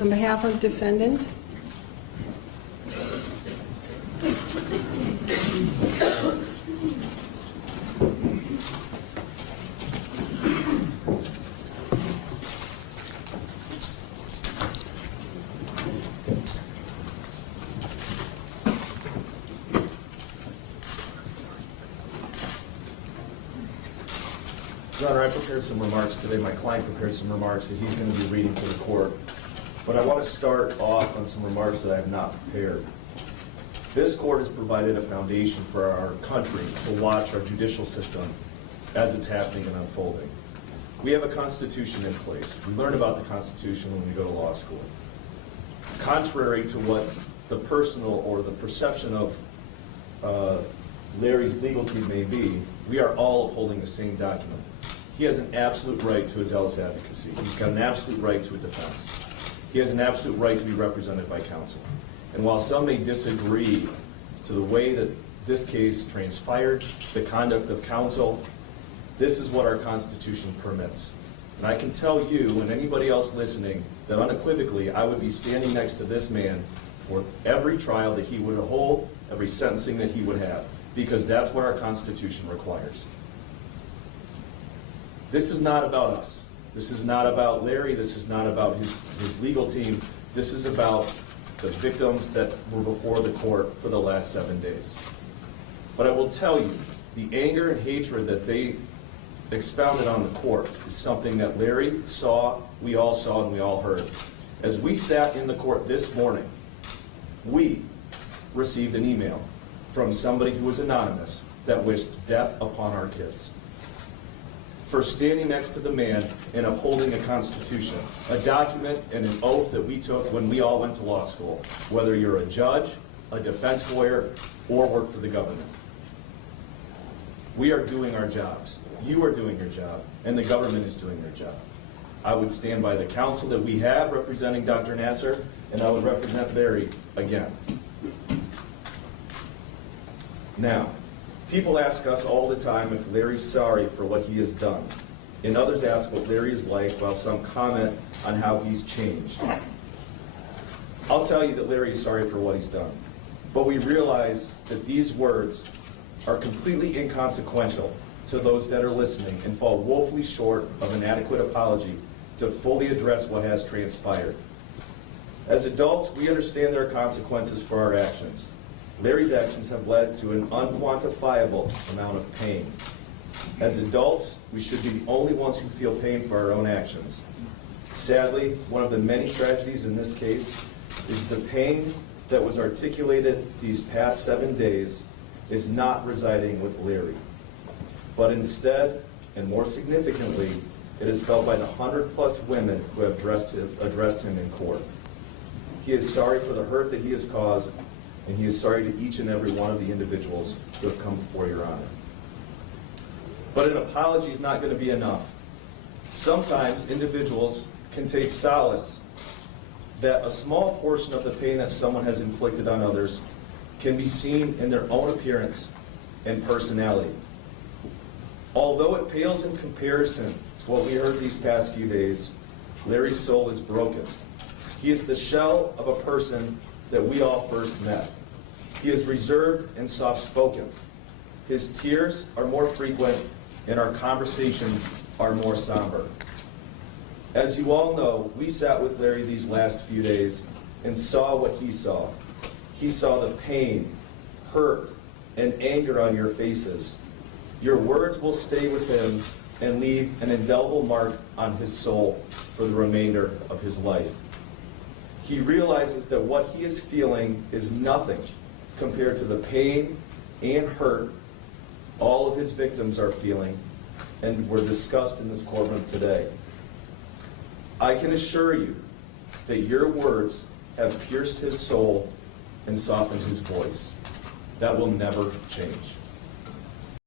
On behalf of defendant. Your Honor, I prepared some remarks today. My client prepared some remarks that he's going to be reading to the court. But I want to start off on some remarks that I have not prepared. This court has provided a foundation for our country to watch our judicial system as it's happening and unfolding. We have a Constitution in place. We learn about the Constitution when we go to law school. Contrary to what the personal or the perception of Larry's legal team may be, we are all upholding the same document. He has an absolute right to his zealous advocacy. He's got an absolute right to a defense. He has an absolute right to be represented by counsel. And while some may disagree to the way that this case transpired, the conduct of counsel, this is what our Constitution permits. And I can tell you and anybody else listening that unequivocally I would be standing next to this man for every trial that he would hold, every sentencing that he would have, because that's what our Constitution requires. This is not about us. This is not about Larry. This is not about his legal team. This is about the victims that were before the court for the last 7 days. But I will tell you, the anger and hatred that they expounded on the court is something that Larry saw, we all saw, and we all heard. As we sat in the court this morning, we received an email from somebody who was anonymous that wished death upon our kids for standing next to the man and upholding a Constitution, a document and an oath that we took when we all went to law school, whether you're a judge, a defense lawyer, or work for the government. We are doing our jobs. You are doing your job, and the government is doing their job. I would stand by the counsel that we have representing Dr. Nassar, and I would represent Larry again. Now, people ask us all the time if Larry's sorry for what he has done, and others ask what Larry is like, while some comment on how he's changed. I'll tell you that Larry is sorry for what he's done, but we realize that these words are completely inconsequential to those that are listening and fall woefully short of an adequate apology to fully address what has transpired. As adults, we understand there are consequences for our actions. Larry's actions have led to an unquantifiable amount of pain. As adults, we should be the only ones who feel pain for our own actions. Sadly, one of the many tragedies in this case is the pain that was articulated these past 7 days is not residing with Larry, but instead, and more significantly, it is felt by the 100+ women who have addressed him in court. He is sorry for the hurt that he has caused, and he is sorry to each and every one of the individuals who have come before your honor. But an apology is not going to be enough. Sometimes individuals can take solace that a small portion of the pain that someone has inflicted on others can be seen in their own appearance and personality. Although it pales in comparison to what we heard these past few days, Larry's soul is broken. He is the shell of a person that we all first met. He is reserved and soft-spoken. His tears are more frequent, and our conversations are more somber. As you all know, we sat with Larry these last few days and saw what he saw. He saw the pain, hurt, and anger on your faces. Your words will stay with him and leave an indelible mark on his soul for the remainder of his life. He realizes that what he is feeling is nothing compared to the pain and hurt all of his victims are feeling and were discussed in this courtroom today. I can assure you that your words have pierced his soul and softened his voice. That will never change.